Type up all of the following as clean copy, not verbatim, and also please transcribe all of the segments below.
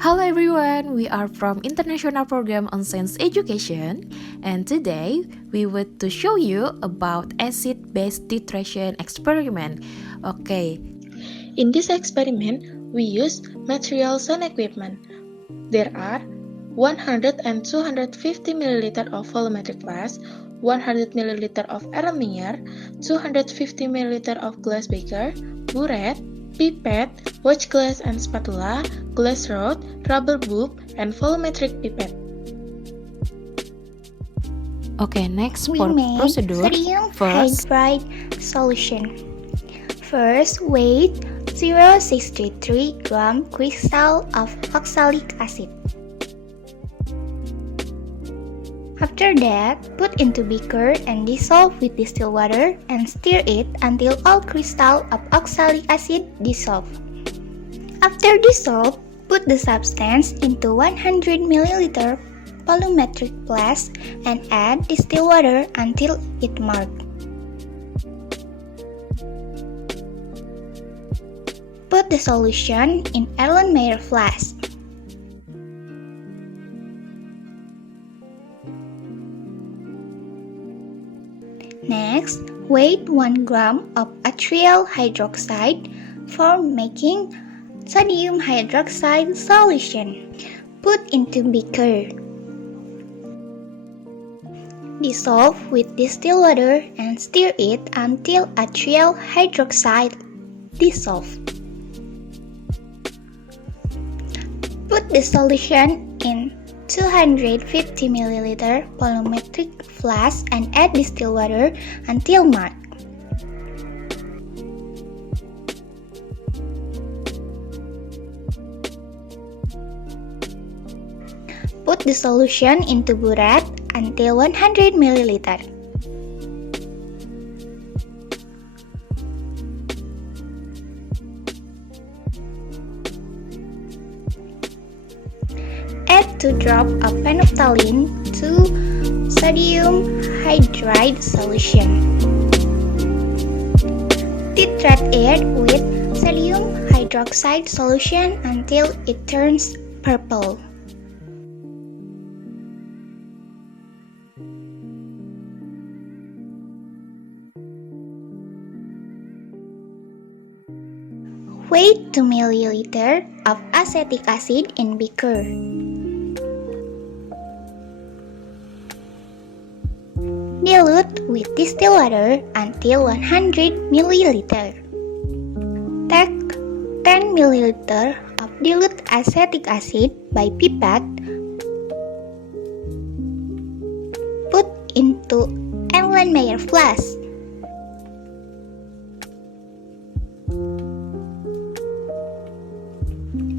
Hello everyone, we are from International Program on Science Education, and today we want to show you about acid-base titration experiment. Okay, In this experiment, we use materials and equipment. There are 100 and 250 ml of volumetric glass, 100 ml of air, 250 ml of glass beaker, burette, pipette, watch glass and spatula, glass rod, rubber bulb, and volumetric pipette. okay, next We for make procedure. sodium First, hydride solution. First, weight 0.633 gram crystal of oxalic acid. After that, put into beaker and dissolve with distilled water and stir it until all crystal of oxalic acid dissolve. After dissolve, put the substance into 100 ml volumetric flask and add distilled water until it marked. Put the solution in Erlenmeyer flask. Next, weigh 1 gram of atrial hydroxide for making sodium hydroxide solution. Put into beaker. Dissolve with distilled water and stir it until atrial hydroxide dissolve. Put the solution in 250 ml volumetric flask and add distilled water until marked. Put the solution into burette until 100 ml. Add 2 drops of phenolphthalein to sodium hydride solution. Titrate it with sodium hydroxide solution until it turns purple. Weigh 2 ml of acetic acid in beaker. Dilute with distilled water until 100 ml. Take 10 ml of dilute acetic acid by pipette. Put into Erlenmeyer flask.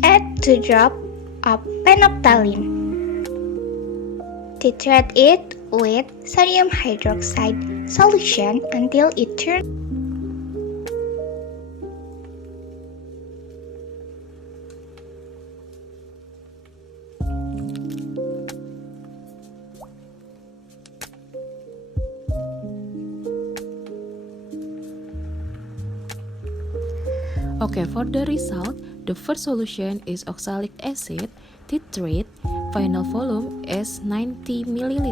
Add 2 drops of phenolphthalein. Titrate it with sodium hydroxide solution until it turns. okay, for the result, the first solution is oxalic acid, titrate, final volume is 90 ml,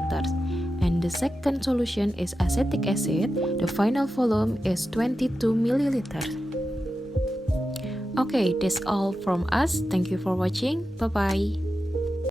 and the second solution is acetic acid, the final volume is 22 ml. Okay, that's all from us. Thank you for watching. Bye bye.